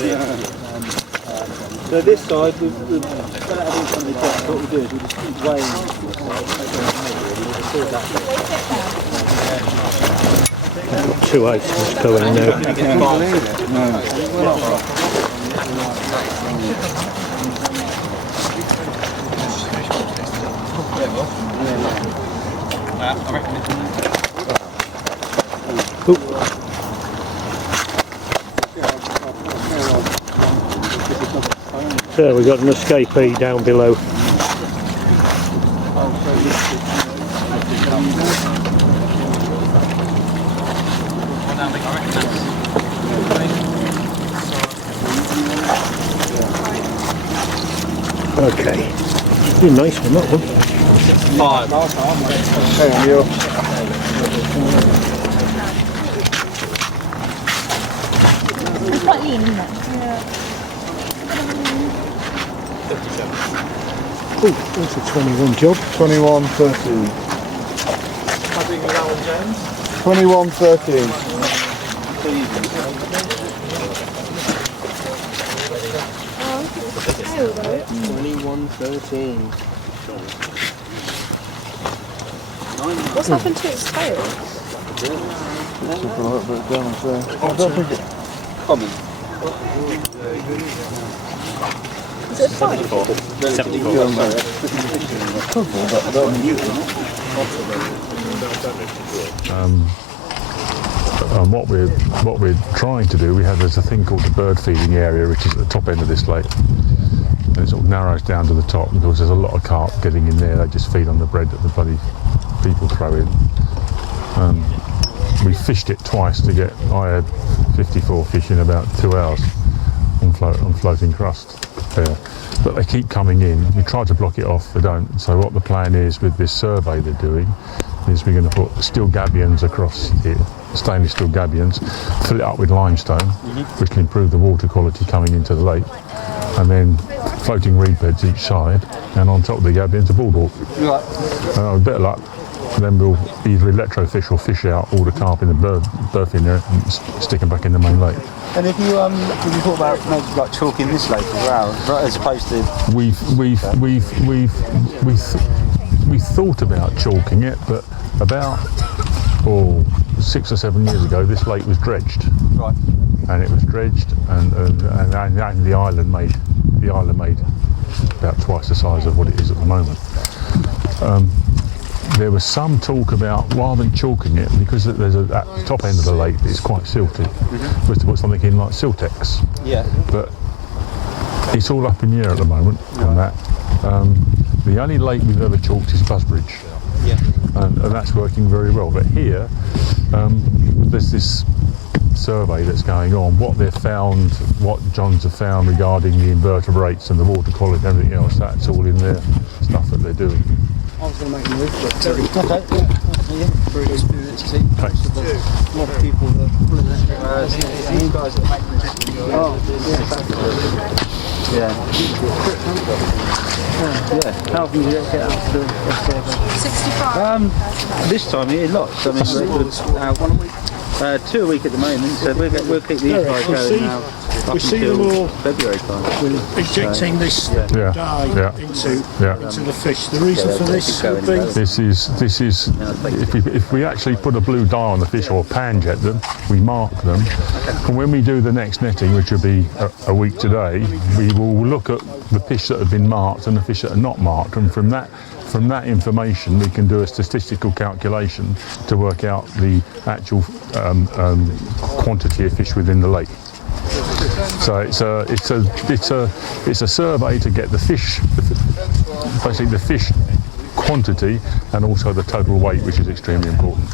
So this side, we've got to have something else. What we do is we just keep weighing Got 2 8s going in there. So we've got an escapee down below. Okay, it's a nice one, that one. 5. It's quite lean, isn't it? Oh, that's a 21 job. 21.13. How big was that one, James? 21.13. Oh, though. 21.13. What's happened to its tail? Something a little bit down there. I don't think it... Common. Is it 5? 74. And what we're trying to do, there's a thing called the bird feeding area, which is at the top end of this lake, and it sort of narrows down to the top because there's a lot of carp getting in there. They just feed on the bread that the bloody people throw in. We fished it twice to get. I had 54 fish in about 2 hours on floating crust there, but they keep coming in. We try to block it off, they don't. So what the plan is with this survey they're doing is we're going to put steel gabions across here, stainless steel gabions, fill it up with limestone, which will improve the water quality coming into the lake, and then floating reed beds each side, and on top of the gabions a boardwalk. With a bit of luck, then we'll either electrofish or fish out all the carp in the berth in there and stick them back in the main lake. And if you thought about maybe like chalking this lake as well, right, as opposed to We thought about chalking it, but about 6 or 7 years ago, this lake was dredged. right. And it was dredged, and the island made about twice the size of what it is at the moment. There was some talk about, rather than chalking it, because there's at the top end of the lake it's quite silty, was to put something in like Siltex. Yeah. But it's all up in the air at the moment on that. The only lake we've ever chalked is Busbridge, Yeah. and that's working very well. But here, there's this survey that's going on. What they've found, what Johns have found regarding the invertebrates and the water quality and everything else, that's all in their stuff that they're doing. I was going to make a move, but okay. Very experienced team. A lot of people that these guys are making this. Yeah. How often do you get out to do a survey? 65. This time of year, lots. I mean, 1 week. 2 a week at the moment, so we'll keep these guys going now up until February time. We're injecting this dye into the fish. The reason for this would be... This is if we actually put a blue dye on the fish or pan jet them, we mark them, and when we do the next netting, which will be a week today, we will look at the fish that have been marked and the fish that are not marked, and from that information we can do a statistical calculation to work out the actual quantity of fish within the lake. So it's a survey to get the fish, basically the fish quantity and also the total weight, which is extremely important.